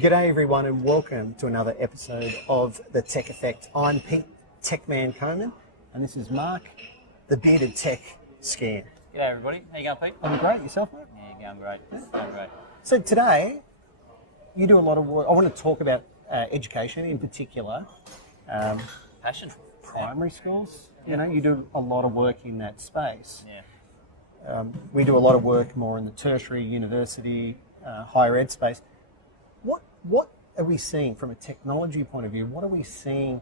G'day everyone and welcome to another episode of The Tech Effect. I'm Pete, Tech Man CoMAN, and this is Mark, the bearded tech scan. G'day everybody, how you going, Pete? I'm great, yourself mate? Yeah, going great, going great. So today, you do a lot of work. I want to talk about education in particular. Passion. Primary schools, you know, you do a lot of work in that space. Yeah. We do a lot of work more in the tertiary, university, higher ed space. What are we seeing from a technology point of view? What are we seeing,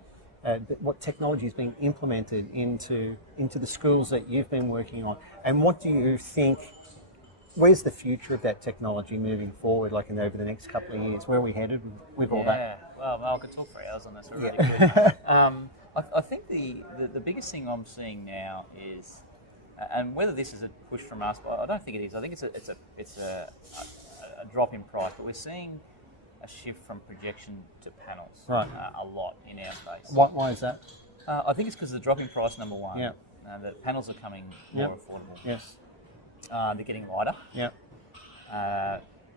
what technology is being implemented into the schools that you've been working on? And what do you think, where's the future of that technology moving forward, like over the next couple of years? Where are we headed with all that? Yeah, well, I could talk for hours on this, we're really good. I think the biggest thing I'm seeing now is, and whether this is a push from us, but I don't think it is. I think it's a drop in price, but we're seeing a shift from projection to panels, right. A lot in our space. Why is that? I think it's because of the drop in price, number one. Yeah. The panels are coming more affordable. Yes. They're getting lighter. Yeah.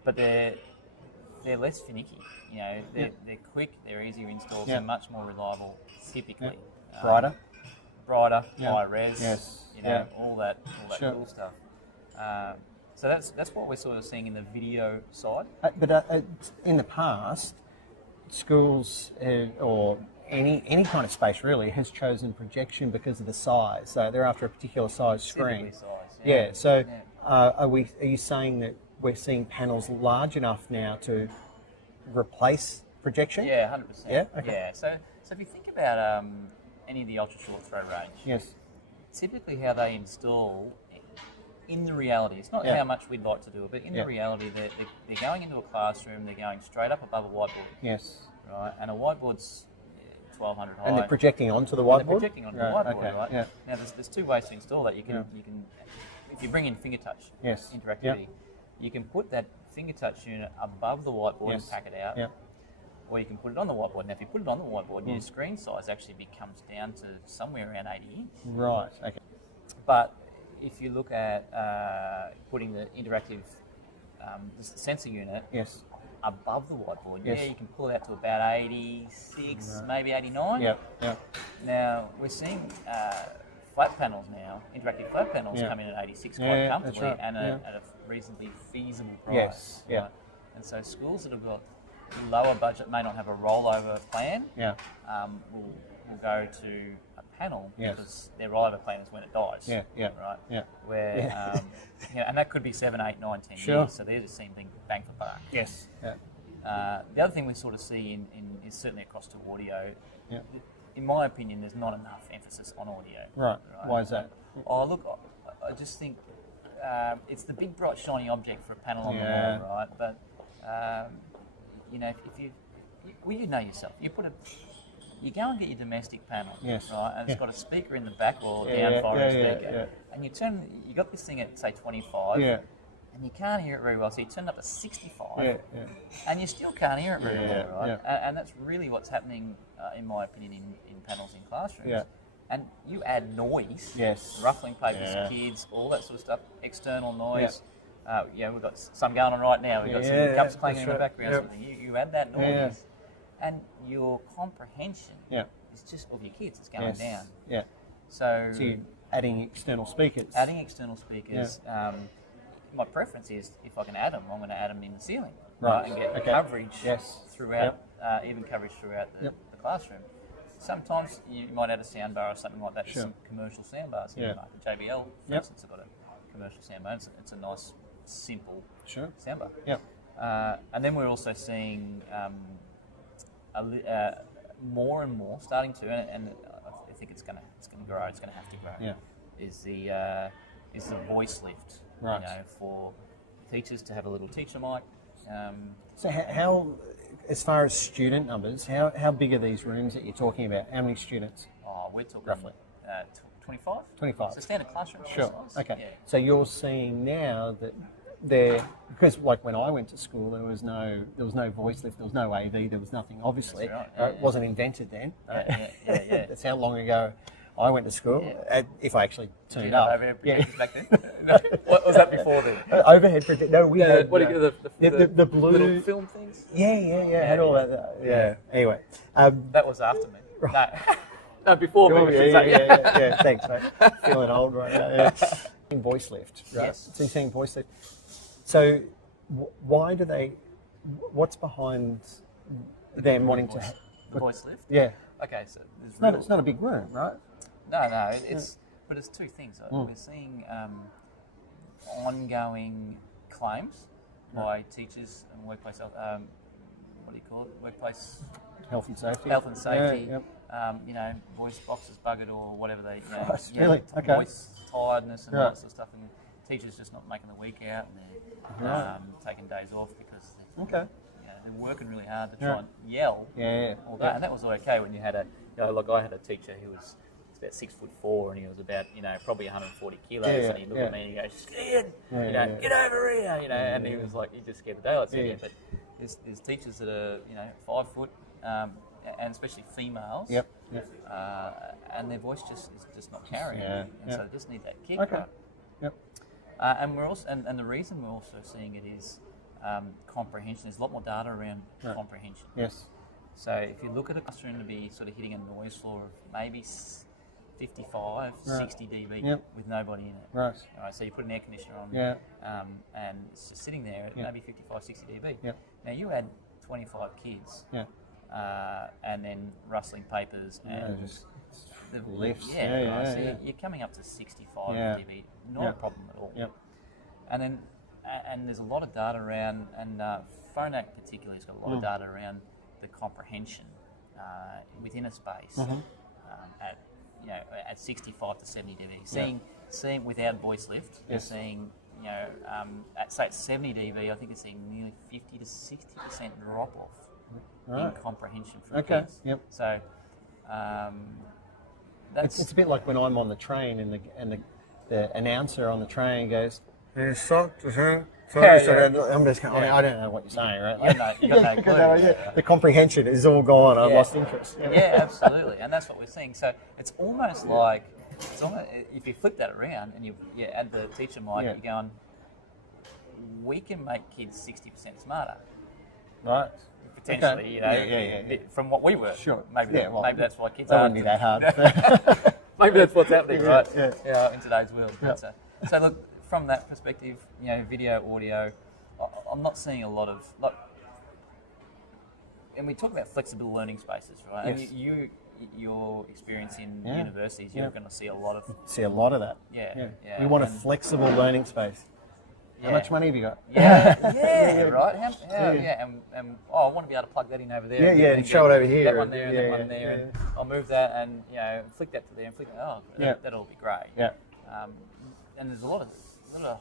But they're less finicky. You know, they're quick, they're easier installs, they're much more reliable typically. Brighter. Brighter, higher res. Yes. You know, all that Sure. cool stuff. So that's what we're sort of seeing in the video side. But in the past, schools or any kind of space really has chosen projection because of the size. So they're after a particular size screen. Typically size. Yeah. So are you saying that we're seeing panels large enough now to replace projection? Yeah, 100%. Yeah. Okay. Yeah. So if you think about any of the ultra short throw range, Yes. typically how they install in the reality, it's not how much we'd like to do it, but in the reality, they're going into a classroom, they're going straight up above a whiteboard. Yes. Right, and a whiteboard's 1,200 high. And they're projecting onto the whiteboard? They're projecting onto the whiteboard, okay. right? Yeah. Now, there's two ways to install that. You can if you bring in finger touch interactivity, you can put that finger touch unit above the whiteboard and pack it out. Yeah. Or you can put it on the whiteboard. Now, if you put it on the whiteboard, your screen size actually becomes down to somewhere around 80 inch. Right. Okay. But if you look at putting the interactive the sensor unit above the whiteboard, you can pull it out to about 86, maybe 89. Yeah. Yeah. Now, we're seeing flat panels now, interactive flat panels come in at 86 quite comfortably and at a reasonably feasible price. Yes. Yeah. Right? And so schools that have got lower budget may not have a rollover plan. Yeah. Will go to a panel because their rollover plan is when it dies. Yeah. Yeah. Right. Yeah. Where and that could be 7, 8, 9, 10 years. So they're just seeing things bang for buck. Yes. Yeah. The other thing we sort of see is certainly across to audio. Yeah. In my opinion, there's not enough emphasis on audio. Right. Why is that? Oh, look, I just think it's the big, bright, shiny object for a panel on the wall, right? But you know, if you know yourself, you go and get your domestic panel, right? And it's got a speaker in the back or down forward speaker, and you got this thing at say 25. And you can't hear it very well, so you turn it up to 65, and you still can't hear it very well, right? And that's really what's happening, in my opinion, in panels in classrooms. And you add noise, ruffling papers, kids, all that sort of stuff, external noise. We've got some going on right now. We've got some cups clanging in the background. Sort of thing. You add that noise, and your comprehension is just of your kids. It's going down. Yeah. So you're adding external speakers. My preference is, if I can add them, I'm going to add them in the ceiling, right? And get coverage throughout, even coverage throughout the classroom. Sometimes you might add a sound bar or something like that. There's some commercial sound bars in the market. JBL, for instance, have got a commercial sound bar. It's a nice, simple sound bar. And then we're also seeing more and more starting to, and I think it's going to grow. It's going to have to grow. Is the voice lift. Right. You know, for teachers to have a little teacher mic. So how, as far as student numbers, how big are these rooms that you're talking about? How many students? Oh, we're talking roughly 25. 25. It's a standard classroom. Sure. Size. Okay. Yeah. So you're seeing now that because like when I went to school, there was no voice lift, there was no AV, there was nothing. Obviously, That's right. it wasn't invented then. Yeah. That's how long ago I went to school, if I actually Did you turned not up. have projectors back then? No. What was that before then? Overhead projector. No, we had What do you get, the blue little film things? Yeah, had all that. Yeah. Anyway, That was after me. No, no, before me. yeah. Thanks, mate. Feeling old right now. Yeah. Voice lift, right? Yes. So you're saying voice lift. So why do they? What's behind them wanting to? The voice lift? Yeah. Okay, so there's It's not a big room, right? No, but it's two things. We're seeing ongoing claims by teachers and workplace health. What do you call it? Workplace Health and safety. health and safety. Yeah, You know, voice boxes buggered or whatever they. Christ, really? Okay. Voice tiredness and all that sort of stuff, and teachers just not making the week out, and they're taking days off because they're working really hard to try and yell all that, and that was all okay when you had like I had a teacher who was about 6'4" and he was about probably 140 kilos, and he looked at me and he goes, "Scared, get over here," and he was like, he just scared the daylights out of you. But there's teachers that are 5 foot, and especially females, and their voice is just not carrying, and so they just need that kick. Okay. Right? Yep. And we're also, and the reason we're also seeing it is comprehension. There's a lot more data around comprehension. Yes. So if you look at a classroom to be sort of hitting a noise floor of maybe 55, 60 dB with nobody in it. Right. All right. So you put an air conditioner on, and it's just sitting there at maybe 55, 60 dB. Yep. Now you add 25 kids, and then rustling papers and the lifts. So you're coming up to 65 dB, not a problem at all. Yep. And then, and there's a lot of data around, and Phonak particularly has got a lot of data around the comprehension within a space at 65 to 70 dB. Seeing without voice lift, you're seeing at say it's 70 dB, I think it's seeing nearly 50 to 60% drop off in comprehension from kids. Yep. So it's a bit like when I'm on the train and the announcer on the train goes, "It's sucked, I'm just going, I don't know what you're saying, right? You got no clue. The comprehension is all gone. I've lost interest. Yeah, absolutely, and that's what we're seeing. So it's almost like if you flip that around and you add the teacher mic, you're going, we can make kids 60% smarter. Right. Potentially, from what we were. Sure. Maybe that's why kids wouldn't be that hard. Maybe that's what's happening, right? Yeah. In today's world. So look, from that perspective, video, audio, I'm not seeing a lot of and we talk about flexible learning spaces, right? Yes. And your experience in universities, you're going to see a lot of that. Yeah. We want a flexible learning space. How much money have you got? Right. And I want to be able to plug that in over there. And show it over here. That one there and that one there, and I'll move that and flick that to there and flick that. That'll be great. Yeah. And there's a lot of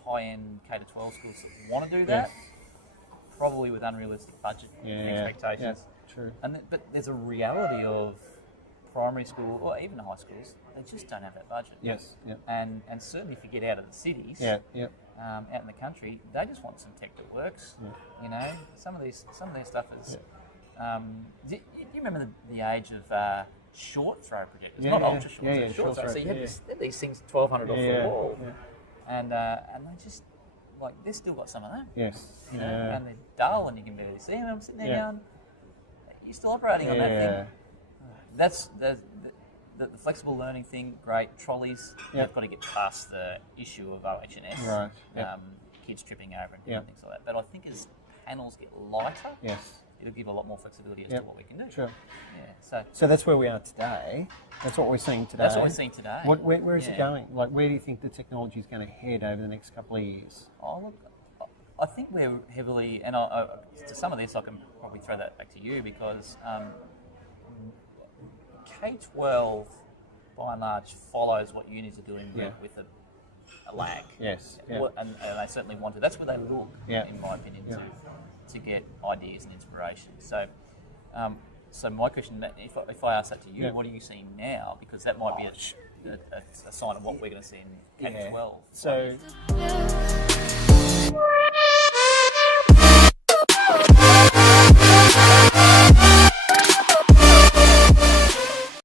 high-end K-12 schools that want to do that, probably with unrealistic budget expectations. Yeah, true. But there's a reality of primary school or even high schools, they just don't have that budget. Yes. Yeah. And certainly if you get out of the cities, out in the country, they just want some tech that works. Yeah. Some of their stuff is. Do you remember the age of short throw projectors? Not ultra short, short throw. So you had these things 1,200 off the wall, and they just they've still got some of that. Yes. And they're dull, and you can barely see them. I'm sitting there going, "You're still operating on that thing." That's the flexible learning thing. Great trolleys. You've got to get past the issue of OH&S. Right. Kids tripping over and things like that. But I think as panels get lighter, it'll give a lot more flexibility as to what we can do. Sure. Yeah. So that's where we are today. That's what we're seeing today. That's what we're seeing today. Where is it going? Where do you think the technology is going to head over the next couple of years? Oh, look, I think we're heavily, and to some of this I can probably throw that back to you because K-12 by and large follows what unis are doing with a lag. Yes. And they certainly want to. That's where they look, in my opinion, to get ideas and inspiration. So, so my question, if I ask that to you, what are you seeing now? Because that might be a sign of what we're going to see in K-12. So.